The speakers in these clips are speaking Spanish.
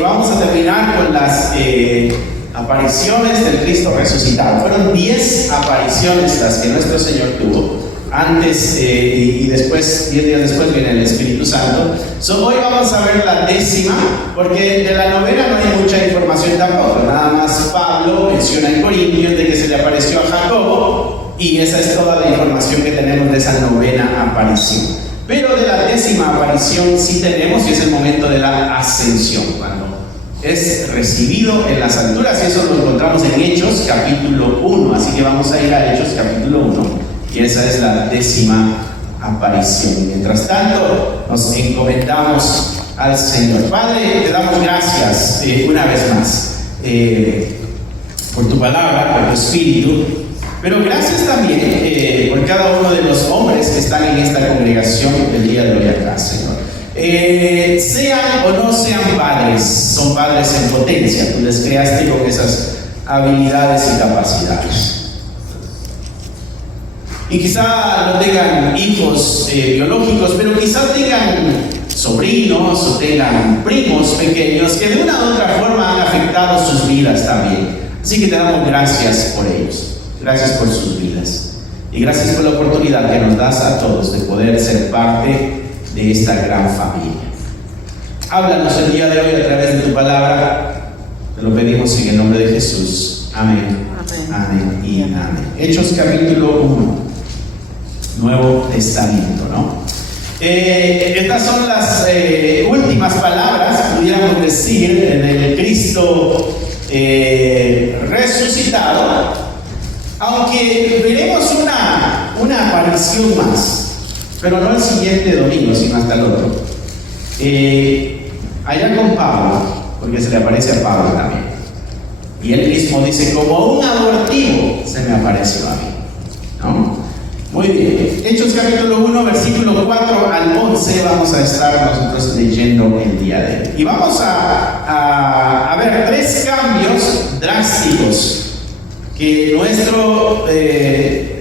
vamos a terminar con las apariciones del Cristo resucitado. Fueron 10 apariciones las que nuestro Señor tuvo. Antes y después, 10 días después, viene el Espíritu Santo. Hoy vamos a ver la 10ª, porque de la novena no hay mucha información tampoco. Nada más Pablo menciona en Corintios de que se le apareció a Jacobo, y esa es toda la información que tenemos de esa novena aparición. Pero de la 10ª aparición sí tenemos, y es el momento de la ascensión, cuando es recibido en las alturas, y eso lo encontramos en Hechos capítulo 1. Así que vamos a ir a Hechos capítulo 1. Y esa es la 10ª aparición. Mientras tanto, nos encomendamos al Señor. Padre, te damos gracias una vez más por tu palabra, por tu Espíritu, pero gracias también por cada uno de los hombres que están en esta congregación el día de hoy acá, Señor. Sean o no sean padres, son padres en potencia. Tú les creaste con esas habilidades y capacidades. Y quizá no tengan hijos biológicos, pero quizá tengan sobrinos o tengan primos pequeños que de una u otra forma han afectado sus vidas también. Así que te damos gracias por ellos, gracias por sus vidas. Y gracias por la oportunidad que nos das a todos de poder ser parte de esta gran familia. Háblanos el día de hoy a través de tu palabra. Te lo pedimos en el nombre de Jesús. Amén. Amén y amén. Hechos capítulo 1. Nuevo Testamento, ¿no? Estas son las últimas palabras, pudiéramos decir, del Cristo resucitado, aunque veremos una aparición más, pero no el siguiente domingo, sino hasta el otro. Allá con Pablo, porque se le aparece a Pablo también, y él mismo dice: como un abortivo se me apareció a mí, ¿no? Muy bien, Hechos capítulo 1, versículo 4 al 11 vamos a estar nosotros leyendo el día de hoy. Y vamos a ver 3 cambios drásticos que nuestro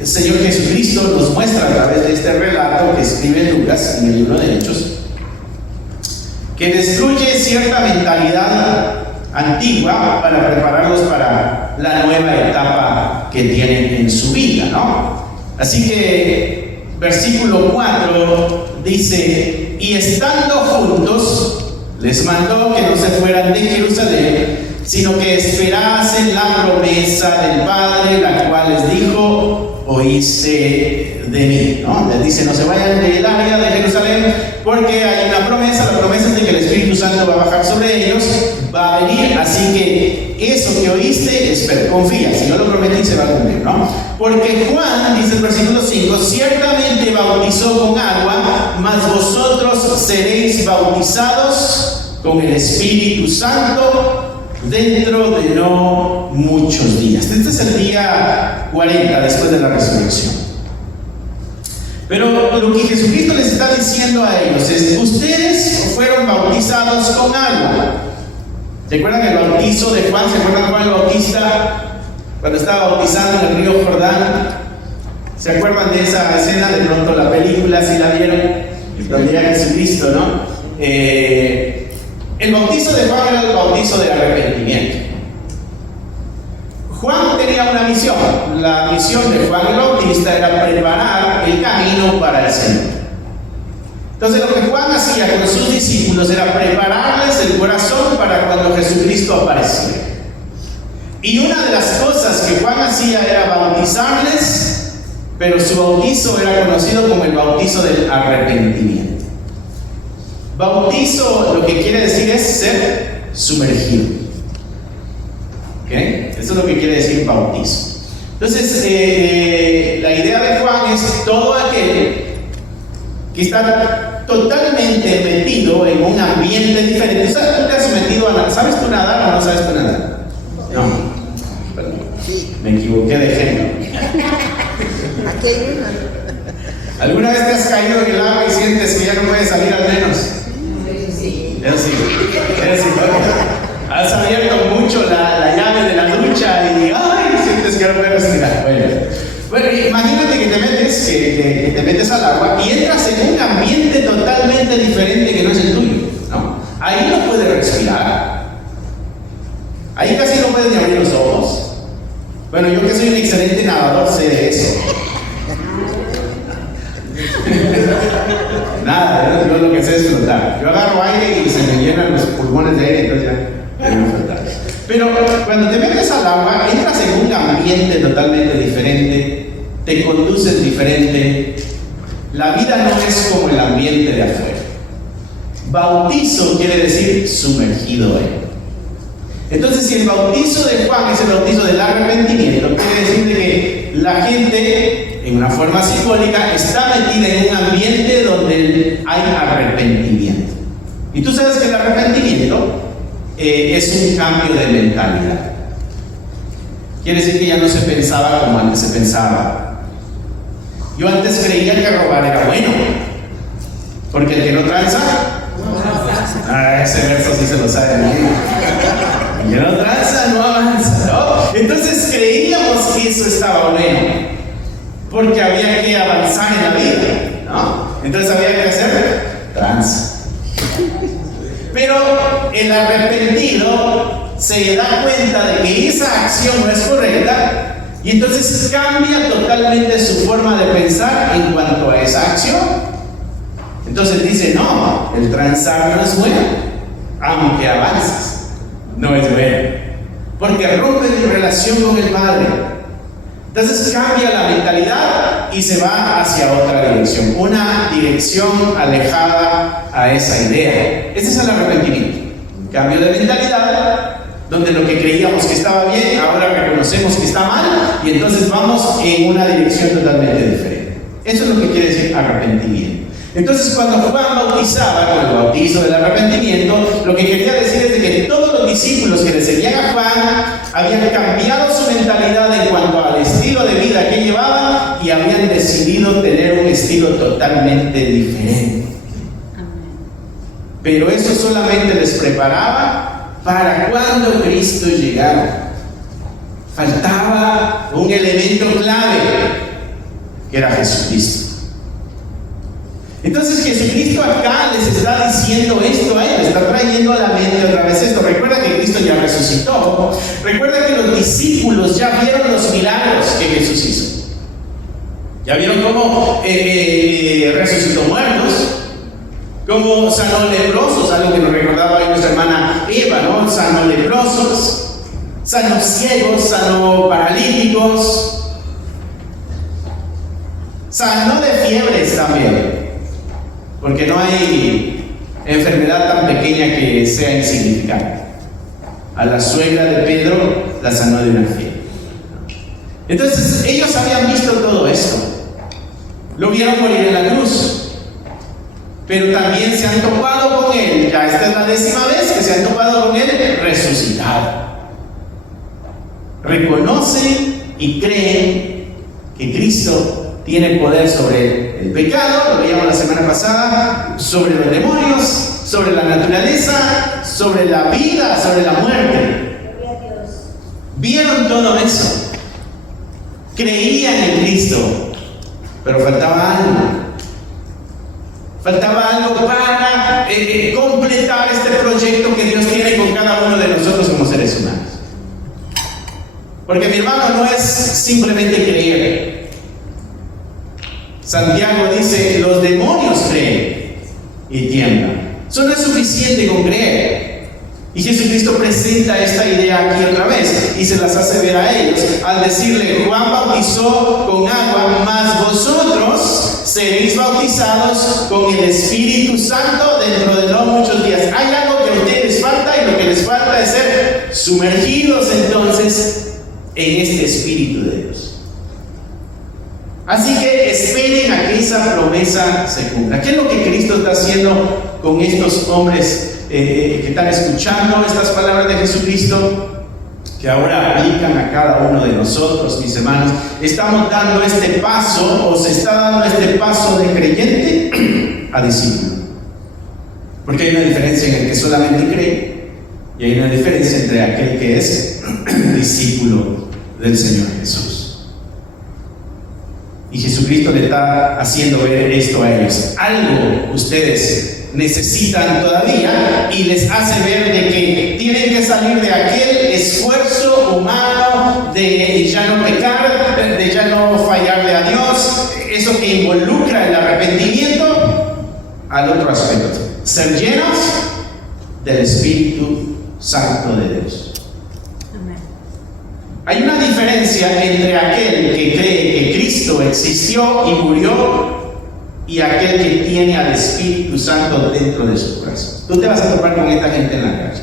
Señor Jesucristo nos muestra a través de este relato que escribe Lucas en el libro de Hechos, que destruye cierta mentalidad antigua para prepararlos para la nueva etapa que tienen en su vida, ¿no? Así que, versículo 4 dice: y estando juntos, les mandó que no se fueran de Jerusalén, sino que esperasen la promesa del Padre, la cual les dijo: oíste de mí, ¿no? Les dice: no se vayan del área de Jerusalén, porque hay una promesa. La promesa es de que el Espíritu Santo va a bajar sobre ellos, va a venir. Así que eso que oíste, espera, confía. Si yo lo prometí, se va a cumplir, ¿no? Porque Juan, dice el versículo 5, ciertamente bautizó con agua, mas vosotros seréis bautizados con el Espíritu Santo dentro de no muchos días. Este es el día 40 después de la resurrección. Pero lo que Jesucristo les está diciendo a ellos es: ustedes fueron bautizados con agua. ¿Se acuerdan el bautizo de Juan? ¿Se acuerdan Juan el Bautista cuando estaba bautizando en el río Jordán? ¿Se acuerdan de esa escena? De pronto la película, si la vieron, donde era Jesucristo, ¿no? El bautizo de Juan era el bautizo de arrepentimiento. Juan tenía una misión. La misión de Juan el Bautista era preparar el camino para el Señor. Entonces lo que Juan hacía con sus discípulos era prepararles el corazón para cuando Jesucristo apareciera. Y una de las cosas que Juan hacía era bautizarles, pero su bautizo era conocido como el bautizo del arrepentimiento. Bautizo lo que quiere decir es ser sumergido. ¿Okay? Eso es lo que quiere decir bautizo. Entonces, la idea de Juan es todo aquel que está totalmente metido en un ambiente diferente. ¿Tú te has metido a nadar? ¿Sabes tú nadar o no sabes tú nadar? No. Perdón. Me equivoqué de género. Aquí hay una. ¿Alguna vez te has caído en el agua y sientes que ya no puedes salir al menos? Sí. Eso sí. Has abierto mucho la llave de la ducha y ¡ay! Sientes que no puedes respirar. Bueno, imagínate que te metes al agua y entras en un ambiente totalmente diferente que no es el tuyo, ¿no? ahí no puede respirar. Ahí casi no puede ni abrir los ojos. Bueno, yo que soy un excelente nadador sé de eso. Nada, yo lo que sé es flotar. Yo agarro aire y se me llenan los pulmones de aire, entonces ya debo flotar. Pero cuando te metes al agua, entras en un ambiente totalmente diferente, te conduces diferente. La vida no es como el ambiente de afuera. Bautizo quiere decir sumergido en. Entonces, si el bautizo de Juan es el bautizo del arrepentimiento, quiere decir de que la gente, en una forma simbólica, está metida en un ambiente donde hay arrepentimiento. Y tú sabes que el arrepentimiento es un cambio de mentalidad. Quiere decir que ya no se pensaba como antes se pensaba. Yo antes creía que robar era bueno, porque el que no tranza, ese verso sí se lo sabe bien. El que no tranza no avanza, ¿no? Entonces creíamos que eso estaba bueno, porque había que avanzar en la vida, ¿no? Entonces había que hacer tranza. Pero el arrepentido se da cuenta de que esa acción no es correcta y entonces cambia totalmente su forma de pensar en cuanto a esa acción. Entonces dice, no, el transar no es bueno, aunque avances, no es bueno, porque rompe mi relación con el Padre. Entonces cambia la mentalidad y se va hacia otra dirección, una dirección alejada a esa idea. Ese es el arrepentimiento, un cambio de mentalidad, donde lo que creíamos que estaba bien, ahora reconocemos que está mal, y entonces vamos en una dirección totalmente diferente. Eso es lo que quiere decir arrepentimiento. Entonces, cuando Juan bautizaba con el bautizo del arrepentimiento, lo que quería decir es de que todos los discípulos que le seguían a Juan habían cambiado su mentalidad en cuanto al estilo de vida que llevaban y habían decidido tener un estilo totalmente diferente. Pero eso solamente les preparaba para cuando Cristo llegara. Faltaba un elemento clave, que era Jesucristo. Entonces Jesucristo acá les está diciendo esto a ellos, está trayendo a la mente otra vez esto. Recuerda que Cristo ya resucitó. Recuerda que los discípulos ya vieron los milagros que Jesús hizo. Ya vieron cómo resucitó muertos, cómo sanó leprosos, algo que nos recordaba hoy nuestra hermana Eva, ¿no? Sanó leprosos, sanó ciegos, sanó paralíticos, sanó de fiebres también. Porque no hay enfermedad tan pequeña que sea insignificante. A la suegra de Pedro la sanó de una fiebre. Entonces ellos habían visto todo esto. Lo vieron morir en la cruz. Pero también se han topado con él. Ya esta es la 10ª vez que se han topado con él resucitado. Reconocen y creen que Cristo tiene poder sobre el pecado, lo veíamos la semana pasada, sobre los demonios, sobre la naturaleza, sobre la vida, sobre la muerte. Vieron todo eso, creían en Cristo, pero faltaba algo para completar este proyecto que Dios tiene con cada uno de nosotros como seres humanos. Porque mi hermano, no es simplemente creer. Santiago dice, los demonios creen y tiemblan. Eso no es suficiente con creer. Y Jesucristo presenta esta idea aquí otra vez y se las hace ver a ellos al decirle, Juan bautizó con agua, mas vosotros seréis bautizados con el Espíritu Santo dentro de no muchos días. Hay algo que a ustedes les falta, y lo que les falta es ser sumergidos entonces en este Espíritu de Dios. Así que esperen a que esa promesa se cumpla. ¿Qué es lo que Cristo está haciendo con estos hombres que están escuchando estas palabras de Jesucristo, que ahora aplican a cada uno de nosotros, mis hermanos? Estamos dando este paso, o se está dando este paso de creyente a discípulo. Porque hay una diferencia en el que solamente cree y hay una diferencia entre aquel que es discípulo del Señor Jesús. Y Jesucristo le está haciendo ver esto a ellos. Algo ustedes necesitan todavía, y les hace ver de que tienen que salir de aquel esfuerzo humano de ya no pecar, de ya no fallarle a Dios, eso que involucra el arrepentimiento, al otro aspecto: ser llenos del Espíritu Santo de Dios. Hay una diferencia entre aquel que cree que Cristo existió y murió y aquel que tiene al Espíritu Santo dentro de su corazón. Tú te vas a topar con esta gente en la calle.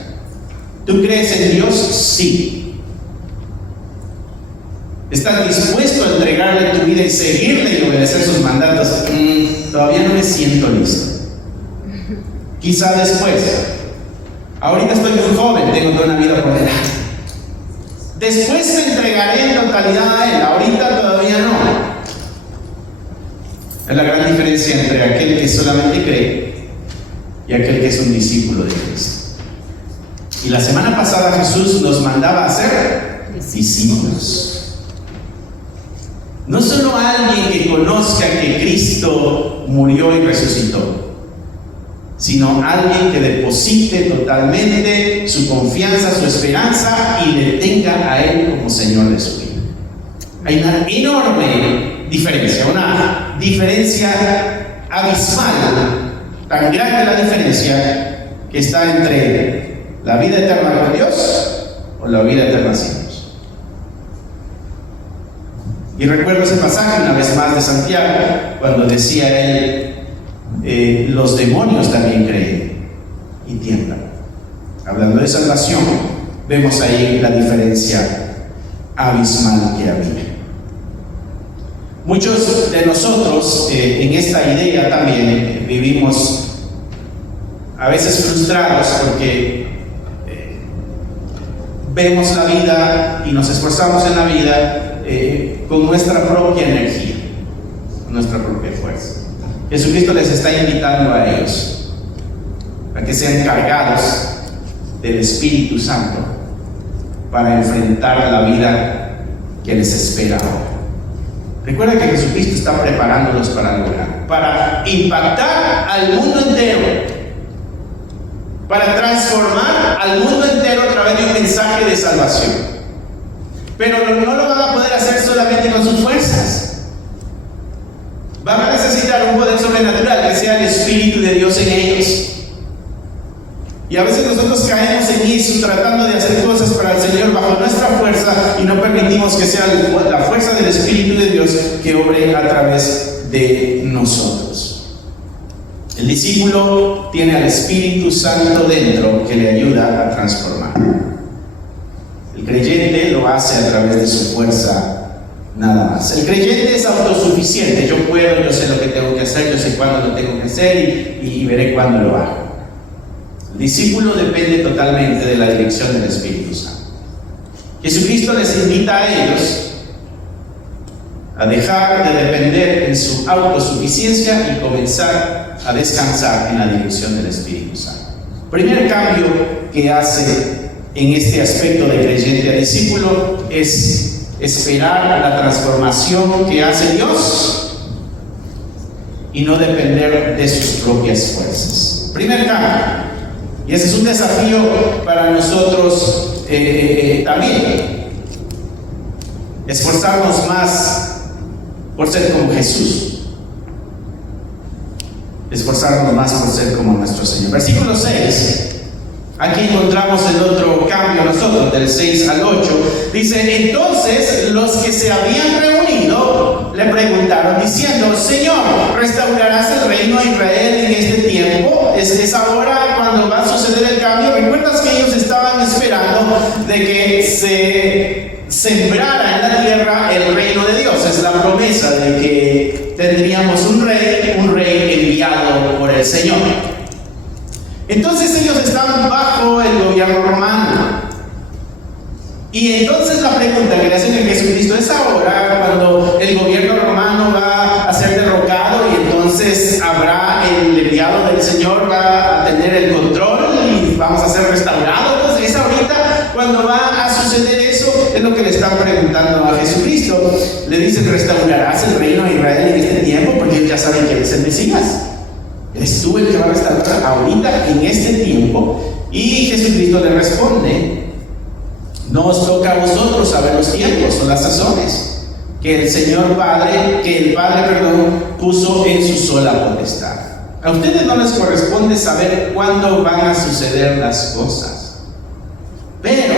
¿Tú crees en Dios? Sí. ¿Estás dispuesto a entregarle tu vida y seguirle y obedecer sus mandatos? Todavía no me siento listo. Quizá después. Ahorita estoy muy joven, tengo toda una vida por delante. Después te entregaré en totalidad a Él, ahorita todavía no. Es la gran diferencia entre aquel que solamente cree y aquel que es un discípulo de Cristo. Y la semana pasada Jesús nos mandaba a ser discípulos. No solo alguien que conozca que Cristo murió y resucitó, sino alguien que deposite totalmente su confianza, su esperanza y le tenga a Él como Señor de su vida. Hay una enorme diferencia, una diferencia abismal, tan grande la diferencia que está entre la vida eterna con Dios o la vida eterna sin Dios. Y recuerdo ese pasaje una vez más de Santiago, cuando decía él: los demonios también creen y tiemblan. Hablando de salvación, vemos ahí la diferencia abismal que había. Muchos de nosotros en esta idea también vivimos a veces frustrados porque vemos la vida y nos esforzamos en la vida con nuestra propia energía, con nuestra propia fuerza. Jesucristo les está invitando a ellos a que sean cargados del Espíritu Santo para enfrentar la vida que les espera ahora. Recuerda que Jesucristo está preparándolos para lograr, para impactar al mundo entero, para transformar al mundo entero a través de un mensaje de salvación. Pero no lo van a poder hacer solamente con sus fuerzas. Van a necesitar un poder sobrenatural, que sea el Espíritu de Dios en ellos. Y a veces nosotros caemos en eso, tratando de hacer cosas para el Señor bajo nuestra fuerza, y no permitimos que sea la fuerza del Espíritu de Dios que obre a través de nosotros. El discípulo tiene al Espíritu Santo dentro que le ayuda a transformar. El creyente lo hace a través de su fuerza nada más. El creyente es autosuficiente. Yo puedo, yo sé lo que tengo que hacer, yo sé cuándo lo tengo que hacer y veré cuándo lo hago. El discípulo depende totalmente de la dirección del Espíritu Santo. Jesucristo les invita a ellos a dejar de depender en su autosuficiencia y comenzar a descansar en la dirección del Espíritu Santo. Primer cambio que hace en este aspecto de creyente a discípulo es esperar la transformación que hace Dios y no depender de sus propias fuerzas. Primer cambio. Y ese es un desafío para nosotros también. Esforzarnos más por ser como Jesús. Esforzarnos más por ser como nuestro Señor. Versículo 6. Aquí encontramos el otro cambio nosotros, del 6 al 8. Dice: entonces los que se habían reunido le preguntaron diciendo: Señor, ¿restaurarás el reino de Israel en este tiempo? ¿Es ahora cuando va a suceder el cambio? ¿Recuerdas que ellos estaban esperando de que se sembrara en la tierra el reino de Dios? Es la promesa de que tendríamos un rey enviado por el Señor. Entonces ellos estaban bajo el gobierno romano. Y entonces la pregunta que le hacen a Jesucristo es: ahora cuando el gobierno romano va a ser derrocado y entonces habrá el enviado del Señor, va a tener el control y vamos a ser restaurados. Entonces es ahorita cuando va a suceder eso. Es lo que le están preguntando a Jesucristo. Le dicen: ¿restaurarás el reino de Israel en este tiempo? Porque ellos ya saben que es el Mesías. ¿Eres tú el que va a restaurar ahorita en este tiempo? Y Jesucristo le responde: no os toca a vosotros saber los tiempos o las sazones que el Padre, puso en su sola potestad. A ustedes no les corresponde saber cuándo van a suceder las cosas, pero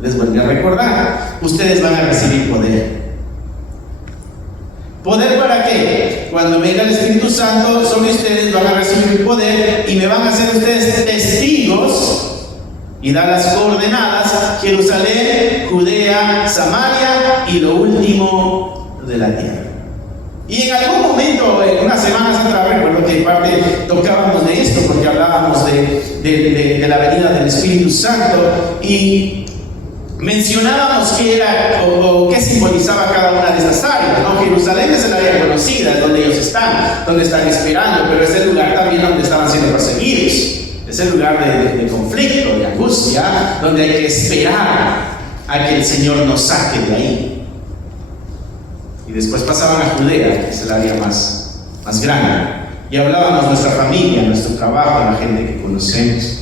les vuelvo a recordar, ustedes van a recibir poder. ¿Poder para qué? Cuando venga el Espíritu Santo sobre ustedes, van a recibir poder y me van a hacer ustedes testigos y dar las coordenadas: Jerusalén, Judea, Samaria y lo último de la tierra. Y en algún momento, unas semanas atrás, recuerdo que en parte tocábamos de esto porque hablábamos de la venida del Espíritu Santo y mencionábamos qué era o qué simbolizaba cada una de estas áreas, ¿no? Jerusalén es el área conocida, es donde ellos están, donde están esperando, pero es el lugar también donde estaban siendo perseguidos. Es el lugar de conflicto, de angustia, donde hay que esperar a que el Señor nos saque de ahí. Y después pasaban a Judea, que es el área más grande, y hablábamos de nuestra familia, nuestro trabajo, la gente que conocemos.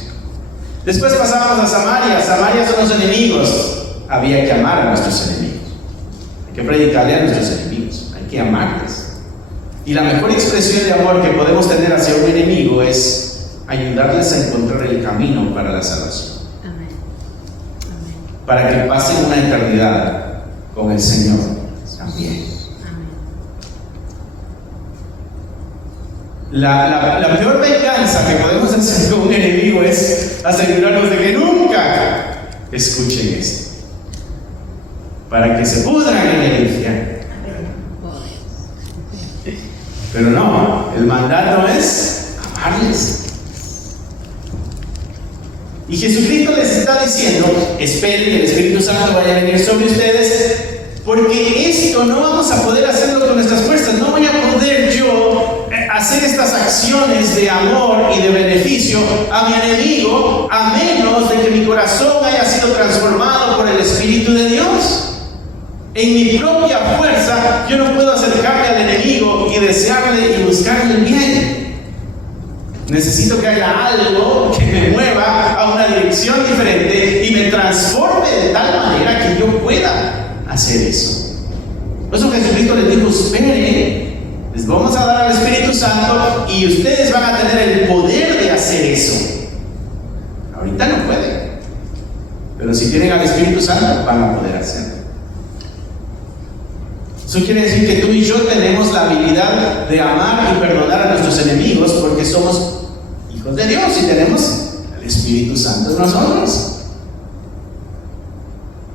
Después pasábamos a Samaria. Samaria son los enemigos. Había que amar a nuestros enemigos. Hay que predicarle a nuestros enemigos. Hay que amarles. Y la mejor expresión de amor que podemos tener hacia un enemigo es ayudarles a encontrar el camino para la salvación. Amén. Amén. Para que pasen una eternidad con el Señor también. La peor venganza que podemos hacer con un enemigo es asegurarnos de que nunca escuchen esto, para que se pudran en el infierno. Pero no, el mandato es amarles. Y Jesucristo les está diciendo: esperen que el Espíritu Santo vaya a venir sobre ustedes, porque esto no vamos a poder hacerlo con nuestras fuerzas. No voy a poder yo hacer estas acciones de amor y de beneficio a mi enemigo a menos de que mi corazón haya sido transformado por el Espíritu de Dios. En mi propia fuerza yo no puedo acercarme al enemigo y desearle y buscarle el bien. Necesito que haya algo que me mueva a una dirección diferente y me transforme de tal manera que yo pueda hacer eso. Por eso Jesucristo les dijo: esperen, les vamos a dar al Espíritu Santo y ustedes van a tener el poder de hacer eso. Ahorita no pueden, pero si tienen al Espíritu Santo van a poder hacerlo. Eso quiere decir que tú y yo tenemos la habilidad de amar y perdonar a nuestros enemigos porque somos hijos de Dios y tenemos el Espíritu Santo en nosotros.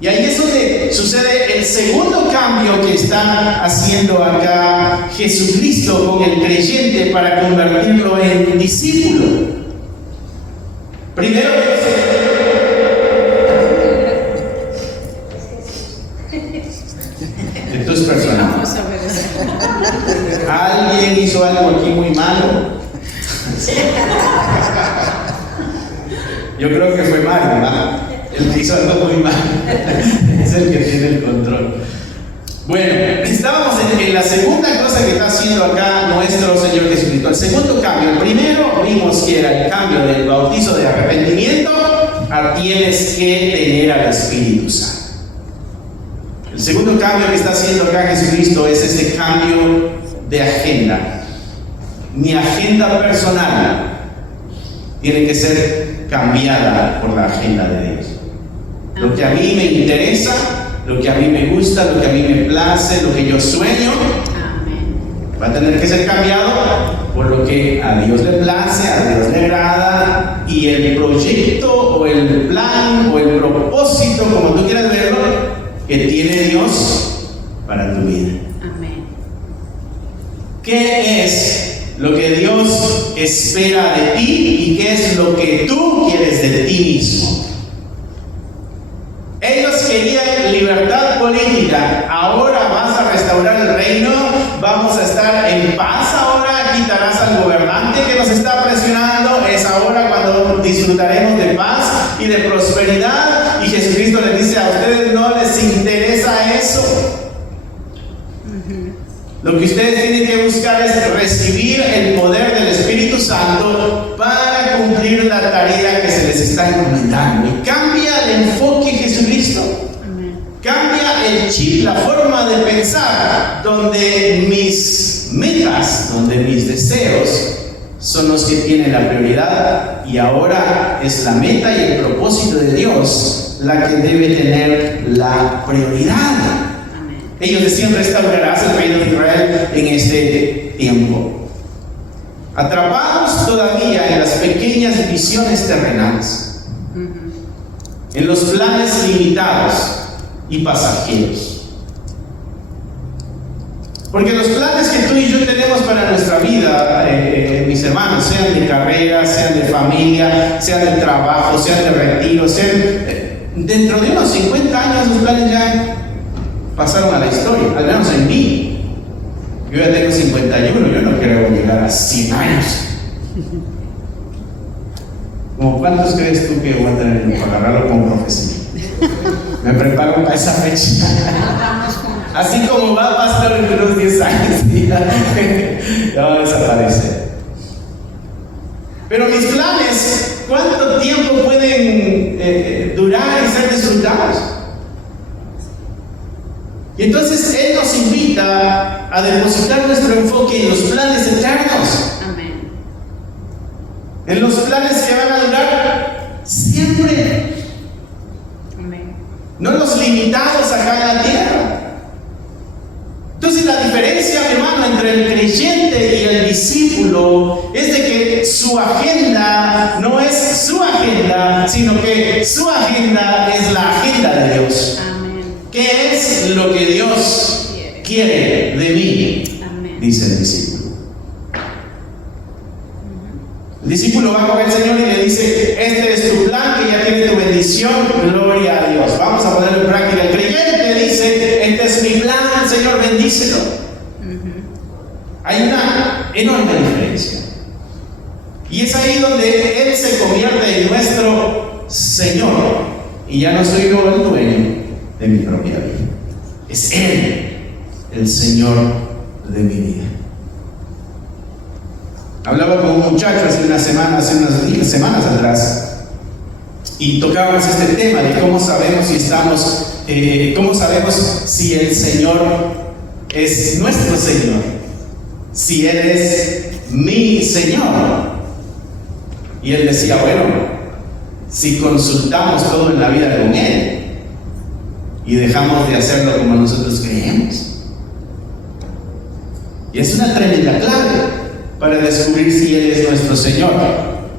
Y ahí es donde sucede el segundo cambio que está haciendo acá Jesucristo con el creyente para convertirlo en discípulo. Primero de tus personas. Alguien hizo algo aquí muy malo. Yo creo que fue Mario, ¿verdad? El que hizo algo muy mal. Es el que tiene el control. Bueno, estábamos en la segunda cosa que está haciendo acá nuestro Señor Jesucristo. El segundo cambio. El primero vimos que era el cambio del bautizo de arrepentimiento a tienes que tener al Espíritu Santo. El segundo cambio que está haciendo acá Jesucristo es este cambio de agenda. Mi agenda personal tiene que ser cambiada por la agenda de Dios. Lo que a mí me interesa, lo que a mí me gusta, lo que a mí me place, lo que yo sueño, va a tener que ser cambiado por lo que a Dios le place, a Dios le agrada, y el proyecto o el plan o el propósito, como tú quieras verlo, que tiene Dios para tu vida. Amén. ¿Qué es lo que Dios espera de ti y qué es lo que tú quieres de ti mismo? Ellos querían libertad política. Ahora vas a restaurar el reino, vamos a estar en paz. Ahora quitarás al gobernante que nos está presionando. Es ahora cuando disfrutaremos de paz y de prosperidad. Y Jesucristo les dice: a ustedes no les interesa eso. Lo que ustedes tienen que buscar es recibir el poder del Espíritu Santo para cumplir la tarea que se les está encomendando. Y cambia el enfoque Jesucristo. Amén. Cambia el chip, la forma de pensar, donde mis metas, donde mis deseos son los que tienen la prioridad, y ahora es la meta y el propósito de Dios la que debe tener la prioridad. Amén. Ellos decían: restaurarás el reino de Israel en este tiempo. Atrapados todavía en las pequeñas visiones terrenales, en los planes limitados y pasajeros. Porque los planes que tú y yo tenemos para nuestra vida, mis hermanos, sean de carrera, sean de familia, sean de trabajo, sean de retiro, sean dentro de unos 50 años, los planes ya pasaron a la historia, al menos en mí. Yo ya tengo 51, yo no quiero llegar a 100 años. ¿Cómo cuántos crees tú que voy a tener para agarrarlo como profecía? Me preparo para esa fecha. Así como va pastor en unos 10 años, ya va a desaparecer. Pero mis planes, ¿cuánto tiempo pueden durar y ser disfrutados? Y entonces Él nos invita a depositar nuestro enfoque en los planes eternos. Amén. En los planes que van a durar siempre. Amén. No los limitados acá en la tierra. Entonces la diferencia, mi hermano, entre el creyente y el discípulo es de que su agenda no es su agenda, sino que su agenda es la agenda de Dios. Amén. ¿Qué es lo que Dios quiere de mí? Amén. Dice el discípulo. El discípulo va con el Señor y le dice: este es tu plan, que ya tiene tu bendición, gloria a Dios. Vamos a ponerlo en práctica. El creyente dice: este es mi plan, Señor, bendícelo. Hay una enorme diferencia. Y es ahí donde Él se convierte en nuestro Señor. Y ya no soy yo el dueño de mi propia vida. Es Él el Señor de mi vida. Hablaba con un muchacho hace unas semanas atrás, y tocábamos este tema de cómo sabemos si estamos, cómo sabemos si el Señor es nuestro Señor, si Él es mi Señor. Y él decía: bueno, si consultamos todo en la vida con Él y dejamos de hacerlo como nosotros creemos. Y es una tremenda clave para descubrir si Él es nuestro Señor.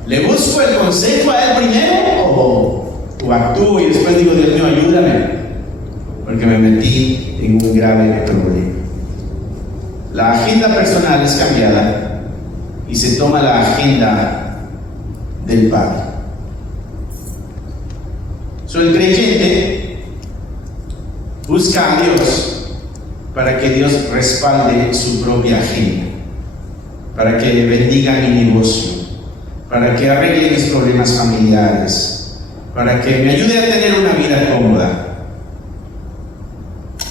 ¿Le busco el consejo a Él primero o actúo y después digo: Dios mío, ayúdame, porque me metí en un grave problema? La agenda personal es cambiada y se toma la agenda del Padre. El creyente busca a Dios para que Dios respalde su propia agenda, para que bendiga mi negocio, para que arregle mis problemas familiares, para que me ayude a tener una vida cómoda.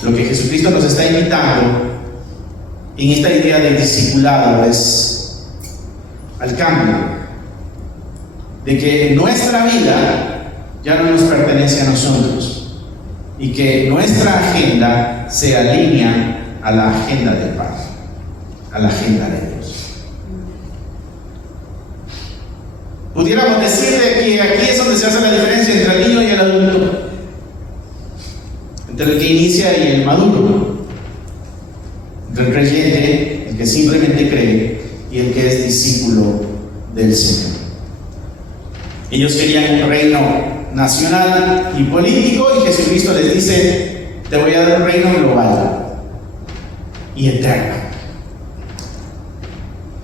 Lo que Jesucristo nos está invitando en esta idea del discipulado es al cambio, de que nuestra vida ya no nos pertenece a nosotros y que nuestra agenda se alinea a la agenda del Padre, a la agenda de Dios. Pudiéramos decir que aquí es donde se hace la diferencia entre el niño y el adulto, entre el que inicia y el maduro, entre el creyente, el que simplemente cree, y el que es discípulo del Señor. Ellos querían un reino nacional y político, y Jesucristo les dice: te voy a dar un reino global y eterno.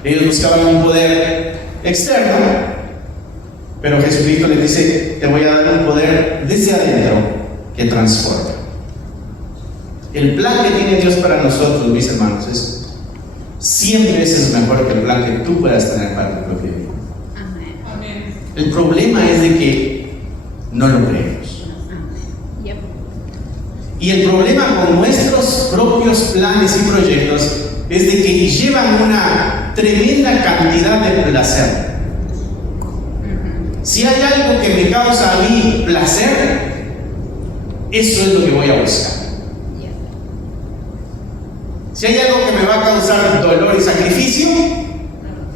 Ellos buscaban un poder externo, pero Jesucristo les dice: te voy a dar un poder desde adentro que transforma. El plan que tiene Dios para nosotros, mis hermanos, es 100 veces mejor que el plan que tú puedas tener para tu propia vida. Amén. El problema es de que no lo creemos. Amén. Yep. Y el problema con nuestros propios planes y proyectos es de que llevan una tremenda cantidad de placer. Si hay algo que me causa a mí placer, eso es lo que voy a buscar. Si hay algo que me va a causar dolor y sacrificio,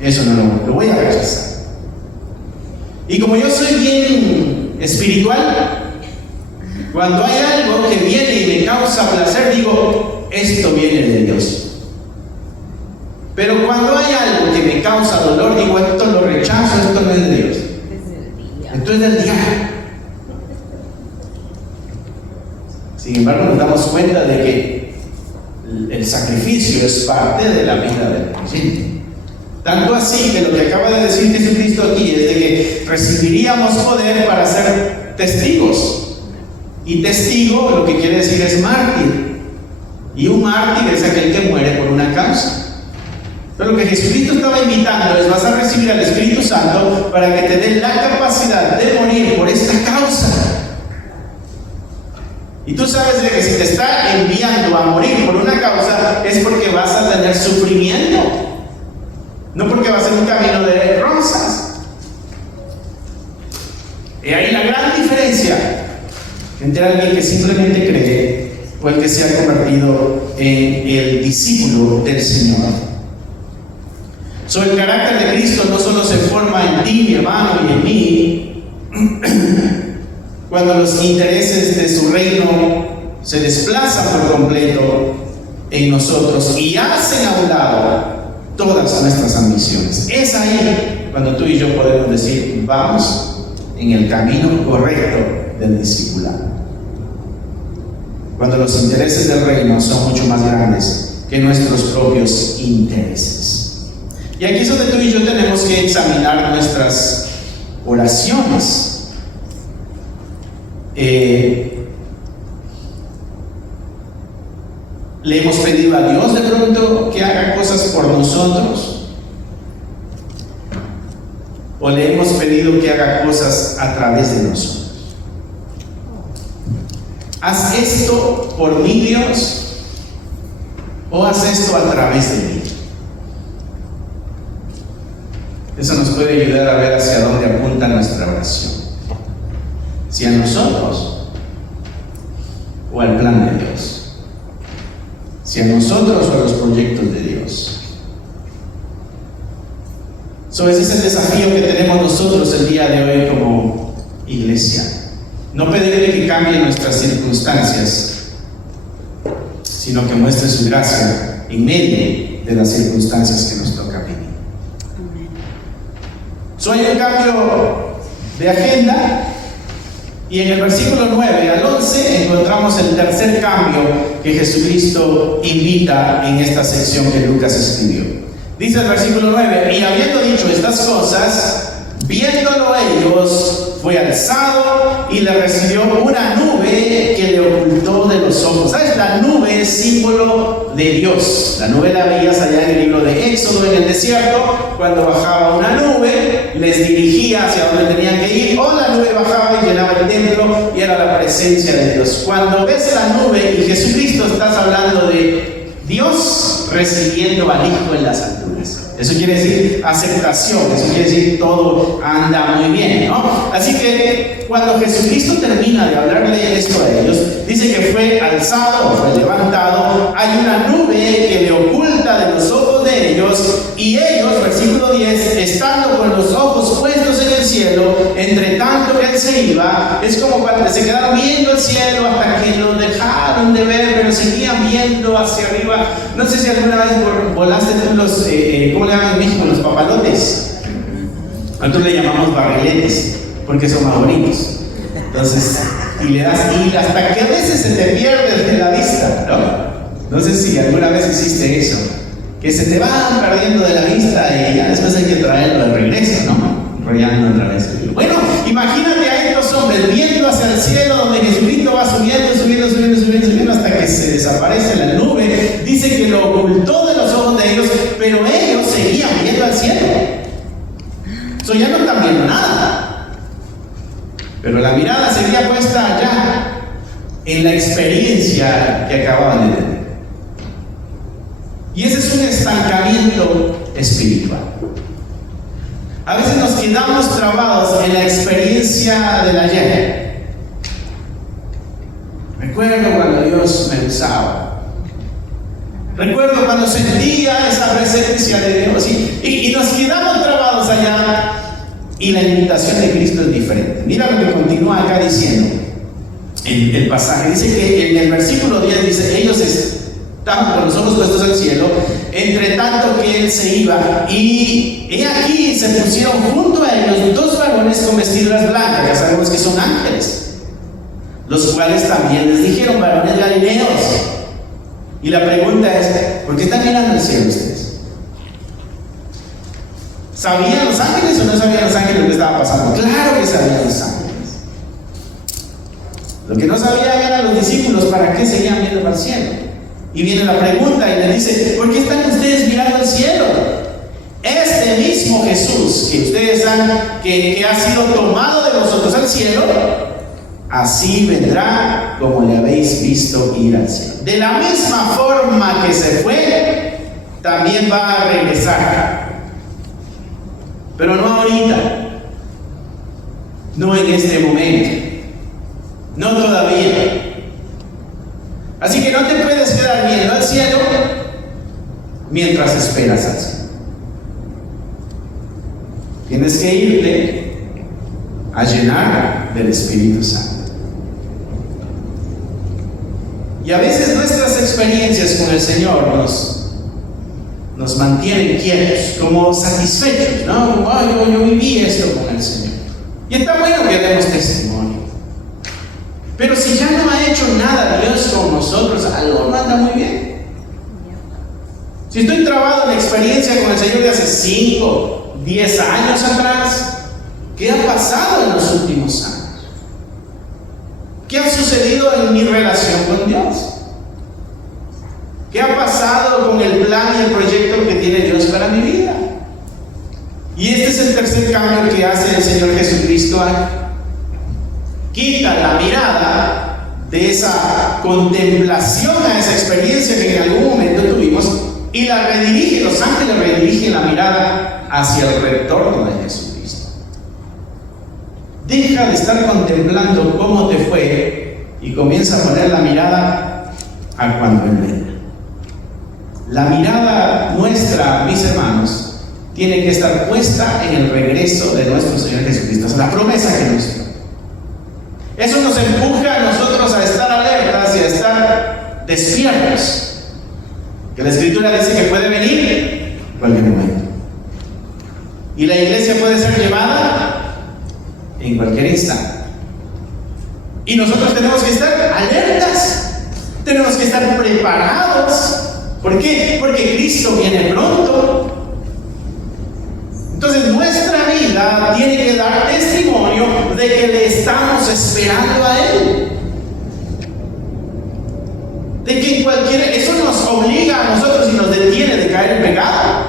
eso no lo voy a rechazar. Y como yo soy bien espiritual, cuando hay algo que viene y me causa placer, digo, esto viene de Dios. Pero cuando hay algo que me causa dolor, digo, esto lo rechazo, esto no es de Dios. Esto es del diablo. Sin embargo, nos damos cuenta de que el sacrificio es parte de la vida del creyente. Tanto así que lo que acaba de decir Jesucristo aquí es de que recibiríamos poder para ser testigos. Y testigo lo que quiere decir es mártir. Y un mártir es aquel que muere por una causa. Pero lo que Jesucristo estaba invitando es: vas a recibir al Espíritu Santo para que te dé la capacidad de morir por esta causa. Y tú sabes de que si te está enviando a morir por una causa es porque vas a tener sufrimiento, no porque va a ser un camino de rosas. Y ahí la gran diferencia entre alguien que simplemente cree o el que se ha convertido en el discípulo del Señor. Sobre el carácter de Cristo no solo se forma en ti, mi hermano, y en mí, cuando los intereses de su reino se desplazan por completo en nosotros y hacen a un lado todas nuestras ambiciones. Es ahí cuando tú y yo podemos decir: vamos en el camino correcto del discipulado. Cuando los intereses del reino son mucho más grandes que nuestros propios intereses. Y aquí es donde tú y yo tenemos que examinar nuestras oraciones. ¿Le hemos pedido a Dios de pronto que haga cosas por nosotros? ¿O le hemos pedido que haga cosas a través de nosotros? ¿Haz esto por mí, Dios? ¿O haz esto a través de mí? Eso nos puede ayudar a ver hacia dónde apunta nuestra oración. Si a nosotros o al plan de Dios. Si a nosotros o a los proyectos de Dios. Ese es el desafío que tenemos nosotros el día de hoy como iglesia. No pedirle que cambie nuestras circunstancias, sino que muestre su gracia en medio de las circunstancias que nos toca vivir. Hay un cambio de agenda, y en el versículo 9 al 11 encontramos el tercer cambio que Jesucristo invita en esta sección que Lucas escribió. Dice el versículo 9: y habiendo dicho estas cosas, viéndolo ellos, fue alzado y le recibió una nube que le ocultó de los ojos. ¿Sabes? La nube es símbolo de Dios. La nube la veías allá en el libro de Éxodo, en el desierto, cuando bajaba una nube, les dirigía hacia donde tenían que ir, o la nube bajaba y llenaba el templo, y era la presencia de Dios. Cuando ves la nube y Jesucristo, estás hablando de Dios recibiendo al Hijo en las alturas. Eso quiere decir aceptación, eso quiere decir todo anda muy bien, ¿no? Así que cuando Jesucristo termina de hablarle esto a ellos, dice que fue alzado o fue levantado, hay una nube que le oculta de los ojos de ellos, y ellos, versículo 10, estando con los ojos puestos en el cielo, entre tanto que él se iba, es como cuando se quedaron viendo el cielo hasta que lo dejaron de ver, pero seguían viendo hacia arriba. No sé si alguna vez volaste tú los, ¿cómo le llaman en México? Los papalotes. Nosotros le llamamos barriletes, porque son más bonitos. Entonces, y le das, y hasta que a veces se te pierde de la vista, ¿no? No sé si alguna vez hiciste eso, que se te van perdiendo de la vista y ya después hay que traerlo de regreso, ¿no? Enrollando otra vez. Bueno, imagínate a estos hombres viendo hacia el cielo, donde Jesucristo va subiendo hasta que se desaparece la nube. Dice que lo ocultó de los ojos de ellos, pero ellos seguían viendo al cielo. Ya no están viendo nada, pero la mirada seguía puesta allá, en la experiencia que acababan de tener. Y ese es un estancamiento espiritual. A veces nos quedamos trabados en la experiencia del ayer. Recuerdo cuando Dios me usaba. Recuerdo cuando sentía esa presencia de Dios. Y nos quedamos trabados allá. Y la invitación de Cristo es diferente. Mira lo que continúa acá diciendo en el pasaje. Dice que en el versículo 10 dice: ellos estaban con los ojos puestos al cielo, entre tanto que Él se iba, y he aquí se pusieron junto a ellos dos varones con vestiduras blancas, ya sabemos que son ángeles, los cuales también les dijeron: varones galileos. Y la pregunta es: ¿por qué están mirando al cielo ustedes? ¿Sabían los ángeles o no sabían los ángeles lo que estaba pasando? Claro que sabían los ángeles. Lo que no sabían eran los discípulos para qué seguían viendo al cielo. Y viene la pregunta y le dice: ¿por qué están ustedes mirando al cielo? Este mismo Jesús que ustedes que ha sido tomado de vosotros al cielo, así vendrá como le habéis visto ir al cielo. De la misma forma que se fue, también va a regresar. Pero no ahorita, no en este momento, no todavía. Así que no te puedes quedar viendo al cielo mientras esperas al cielo. Tienes que irte a llenar del Espíritu Santo. Y a veces nuestras experiencias con el Señor nos mantienen quietos, como satisfechos, ¿no? Oh, yo viví esto con el Señor. Y está bueno que demos testimonio. Pero si ya no ha hecho nada Dios con nosotros, algo no anda muy bien. Si estoy trabado en la experiencia con el Señor de hace 5, 10 años atrás, ¿qué ha pasado en los últimos años? ¿Qué ha sucedido en mi relación con Dios? ¿Qué ha pasado con el plan y el proyecto que tiene Dios para mi vida? Y este es el tercer cambio que hace el Señor Jesucristo. Quita la mirada de esa contemplación a esa experiencia que en algún momento tuvimos y la redirige. Los ángeles redirigen la mirada hacia el retorno de Jesucristo. Deja de estar contemplando cómo te fue y comienza a poner la mirada a cuando Él venga. La mirada nuestra, mis hermanos, tiene que estar puesta en el regreso de nuestro Señor Jesucristo. Es la promesa que nos dio. Eso nos empuja a nosotros a estar alertas y a estar despiertos. Que la Escritura dice que puede venir en cualquier momento. Y la iglesia puede ser llevada en cualquier instante. Y nosotros tenemos que estar alertas. Tenemos que estar preparados. ¿Por qué? Porque Cristo viene pronto. Entonces nuestra vida tiene que dar testimonio de que le estamos esperando a Él. De que en cualquier... Eso nos obliga a nosotros y nos detiene de caer en pecado.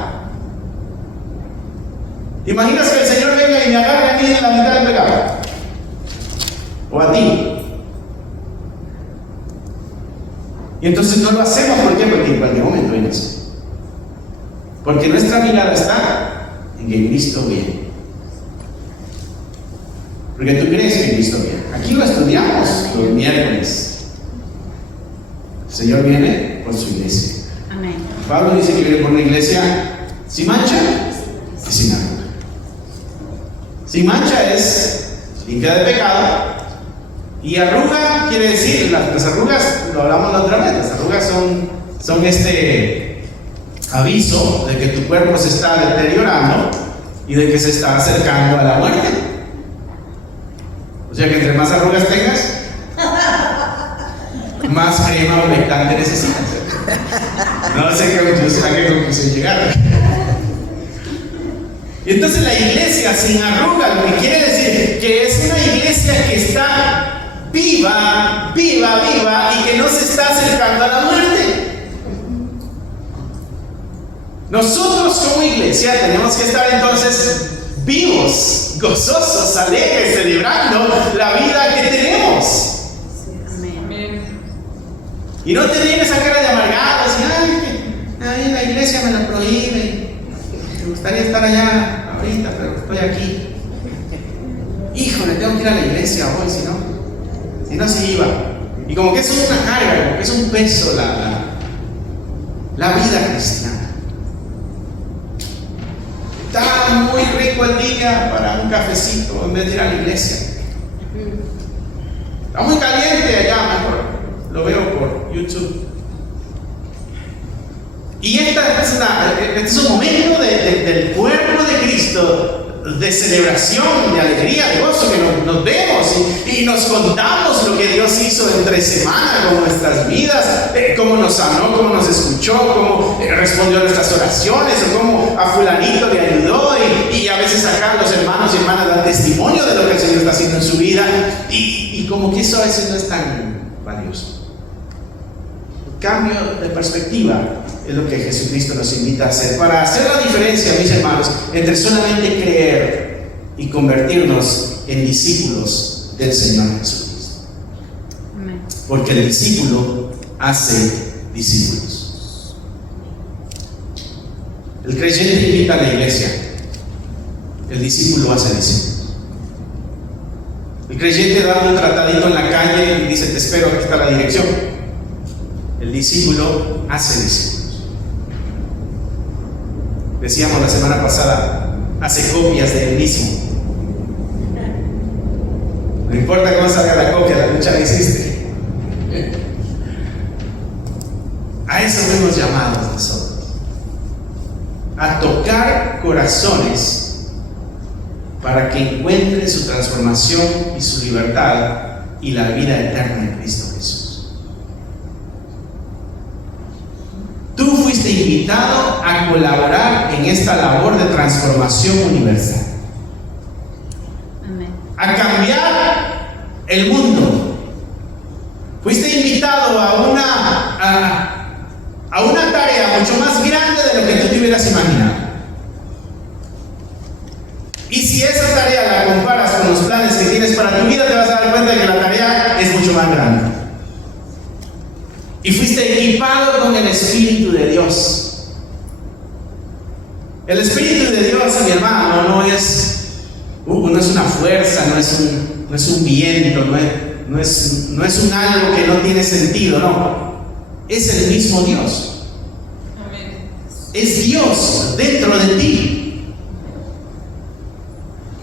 ¿Te imaginas que el Señor venga y me agarre a mí en la mitad del pecado? O a ti. Y entonces no lo hacemos. ¿Por qué? Porque en cualquier momento viene eso. Porque nuestra mirada está en que Cristo viene. Porque tú crees que Cristo viene. Aquí lo estudiamos los miércoles. El Señor viene por su iglesia. Amén. Pablo dice que viene por una iglesia sin mancha y sin arruga. Sin mancha es limpia de pecado. Y arruga quiere decir, las arrugas, lo hablamos la otra vez, las arrugas son este aviso de que tu cuerpo se está deteriorando y de que se está acercando a la muerte. O sea que entre más arrugas tengas, más crema humectante necesitas. No sé a qué conclusión llegar. Y entonces la iglesia sin arruga, lo que quiere decir que es una iglesia que está viva y que no se está acercando a la muerte. Nosotros como iglesia tenemos que estar entonces vivos, gozosos, alegres, celebrando la vida que tenemos. Amén. Y no tener esa cara de amargados y ay, la prohíben. Me gustaría estar allá ahorita, pero estoy aquí. Híjole, tengo que ir a la iglesia hoy, si no se iba. Y como que es una carga, como que es un peso la vida cristiana. Está muy rico el día para un cafecito en vez de ir a la iglesia. Está muy caliente allá, mejor lo veo por YouTube. Y este es un momento del cuerpo de Cristo, de celebración, de alegría, de gozo, que nos vemos y nos contamos lo que Dios hizo entre semana con nuestras vidas, cómo nos sanó, cómo nos escuchó, cómo respondió a nuestras oraciones, o cómo a fulanito le ayudó, y a veces acá los hermanos y hermanas dan testimonio de lo que el Señor está haciendo en su vida, y como que eso a veces no es tan valioso. El cambio de perspectiva es lo que Jesucristo nos invita a hacer, para hacer la diferencia, mis hermanos, entre solamente creer y convertirnos en discípulos del Señor Jesucristo. Amén. Porque el discípulo hace discípulos. El creyente invita a la iglesia, el discípulo hace discípulos. El creyente da un tratadito en la calle y dice: te espero, aquí está la dirección. El discípulo hace discípulos. Decíamos la semana pasada, hace copias de él mismo. No importa cómo salga la copia, la lucha la hiciste. A eso fuimos llamados nosotros, a tocar corazones para que encuentren su transformación y su libertad y la vida eterna en Cristo Jesús. Tú fuiste invitado a colaborar en esta labor de transformación universal. Amén. A cambiar el mundo. Fuiste invitado a una tarea mucho más grande de lo que tú te hubieras imaginado. Y si esa tarea la comparas con los planes que tienes para tu vida, te vas a dar cuenta de que la tarea es mucho más grande. Y fuiste equipado con el Espíritu de Dios. El Espíritu de Dios, mi hermano, no es una fuerza, no es un viento, no es un algo que no tiene sentido, no. Es el mismo Dios. Amén. Es Dios dentro de ti.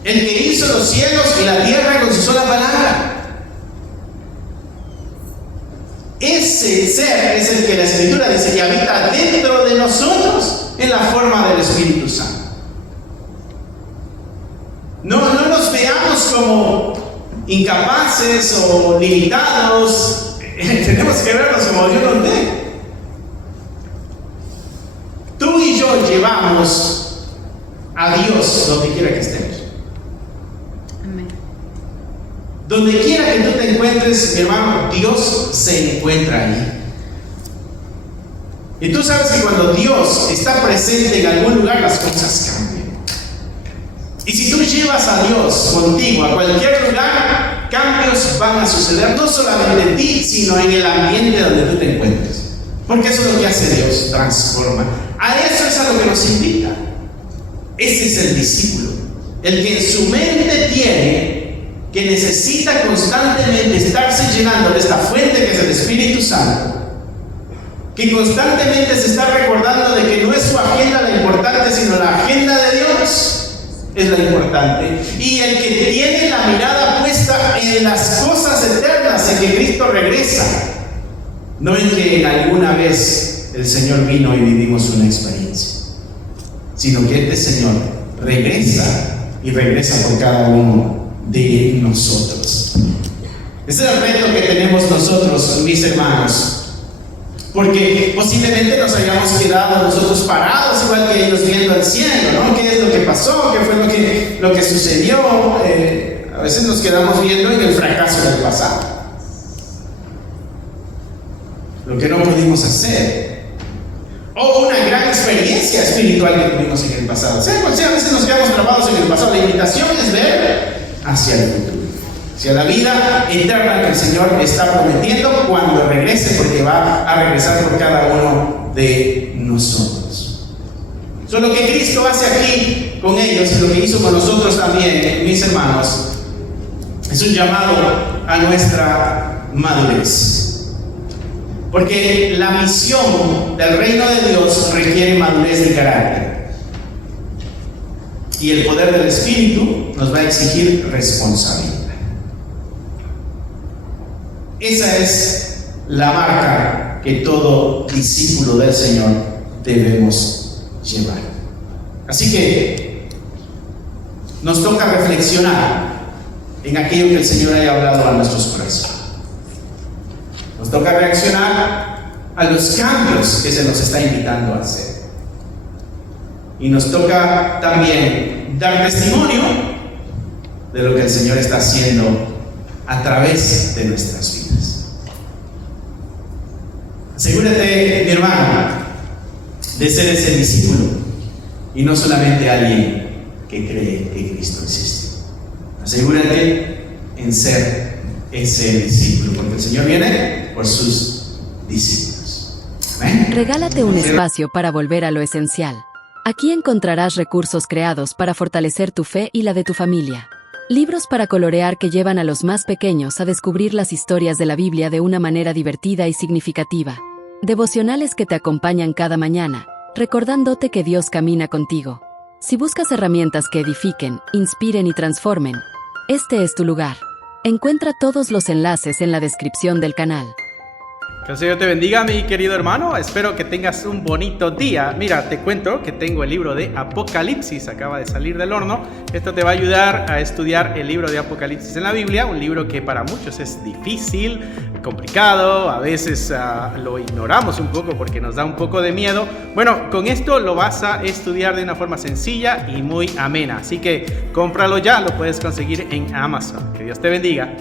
El que hizo los cielos y la tierra con su sola palabra. Ese ser es el que la Escritura dice que habita dentro de nosotros en la forma del Espíritu Santo. No nos veamos como incapaces o limitados. Tenemos que vernos como Dios nos ve. Tú y yo llevamos a Dios donde quiera que estemos. Donde quiera que tú te encuentres, mi hermano, Dios se encuentra ahí. Y tú sabes que cuando Dios está presente en algún lugar, las cosas cambian. Y si tú llevas a Dios contigo a cualquier lugar, cambios van a suceder, no solamente en ti, sino en el ambiente donde tú te encuentres. Porque eso es lo que hace Dios, transforma. A eso es a lo que nos invita. Ese es el discípulo, el que en su mente tiene que necesita constantemente estarse llenando de esta fuente que es el Espíritu Santo, que constantemente se está recordando de que no es su agenda la importante, sino la agenda de Dios es la importante, y el que tiene la mirada puesta en las cosas eternas, en que Cristo regresa, no en que alguna vez el Señor vino y vivimos una experiencia, sino que este Señor regresa y regresa por cada uno de nosotros. Ese es el reto que tenemos nosotros, mis hermanos, porque posiblemente nos hayamos quedado nosotros parados igual que ellos viendo el cielo, ¿no? ¿Qué es lo que pasó? ¿Qué fue lo que sucedió? A veces nos quedamos viendo en el fracaso del pasado, lo que no pudimos hacer, o una gran experiencia espiritual que tuvimos en el pasado. Sea cual sea, a veces nos quedamos trabados en el pasado. La invitación es ver hacia el futuro, hacia la vida eterna que el Señor está prometiendo cuando regrese, porque va a regresar por cada uno de nosotros. So, lo que Cristo hace aquí con ellos y lo que hizo con nosotros también, mis hermanos, es un llamado a nuestra madurez. Porque la misión del reino de Dios requiere madurez de carácter. Y el poder del Espíritu nos va a exigir responsabilidad. Esa es la marca que todo discípulo del Señor debemos llevar. Así que nos toca reflexionar en aquello que el Señor haya hablado a nuestros corazones. Nos toca reaccionar a los cambios que se nos está invitando a hacer. Y nos toca también dar testimonio de lo que el Señor está haciendo a través de nuestras vidas. Asegúrate, mi hermano, de ser ese discípulo y no solamente alguien que cree que Cristo existe. Asegúrate en ser ese discípulo, porque el Señor viene por sus discípulos. Amén. Regálate un espacio para volver a lo esencial. Aquí encontrarás recursos creados para fortalecer tu fe y la de tu familia. Libros para colorear que llevan a los más pequeños a descubrir las historias de la Biblia de una manera divertida y significativa. Devocionales que te acompañan cada mañana, recordándote que Dios camina contigo. Si buscas herramientas que edifiquen, inspiren y transformen, este es tu lugar. Encuentra todos los enlaces en la descripción del canal. Que el Señor te bendiga, mi querido hermano. Espero que tengas un bonito día. Mira, te cuento que tengo el libro de Apocalipsis, acaba de salir del horno. Esto te va a ayudar a estudiar el libro de Apocalipsis en la Biblia, un libro que para muchos es difícil, complicado, a veces lo ignoramos un poco porque nos da un poco de miedo. Bueno, con esto lo vas a estudiar de una forma sencilla y muy amena. Así que cómpralo ya, lo puedes conseguir en Amazon. Que Dios te bendiga.